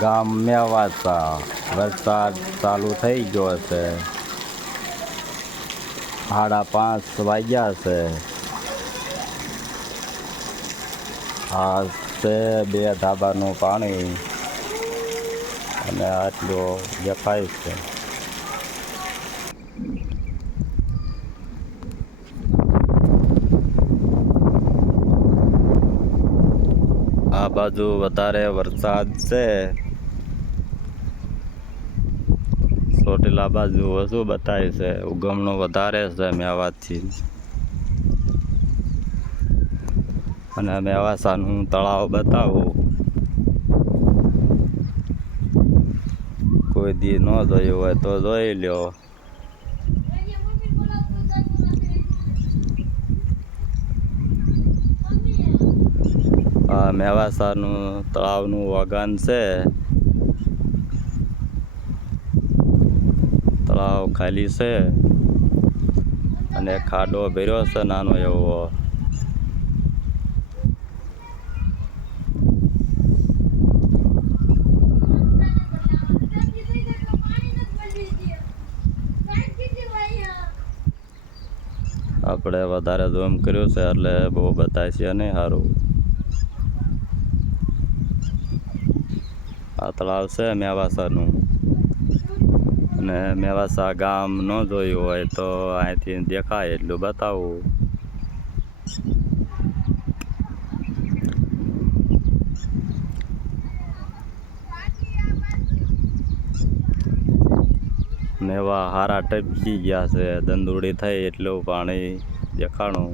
ગામ મેવાસા વરસાદ ચાલુ થઈ ગયો છે સાડા પાંચ વાગ્યા છે આ છે બે ધાબાનું પાણી. અને આટલું દેખાય છે. આ બાજુ વધારે વરસાદ છે. ચોટીલા બાજુ ઓછું બતાવે છે. ઉગમણું વધારે છે મેવાથી. અને મેવાસાનું તળાવ બતાવું. કોઈ દી ન જોયું હોય તો જોઈ લ્યો. મેવાસાનું, તળાવનું વગાન છે. તળાવ ખાલી છે. અને ખાડો ભર્યો છે નાનો એવો. આપણે વધારે ઝૂમ કર્યું છે એટલે બહુ બતાય છે નહીં સારું આ મેવાસાનું. અને મેવાસા ગામ ન જોયું હોય તો અહીંથી દેખાય એટલું બતાવું. મેવા હારા ટપકી ગયા છે, દંદુડી થઈ એટલું પાણી દેખાણું.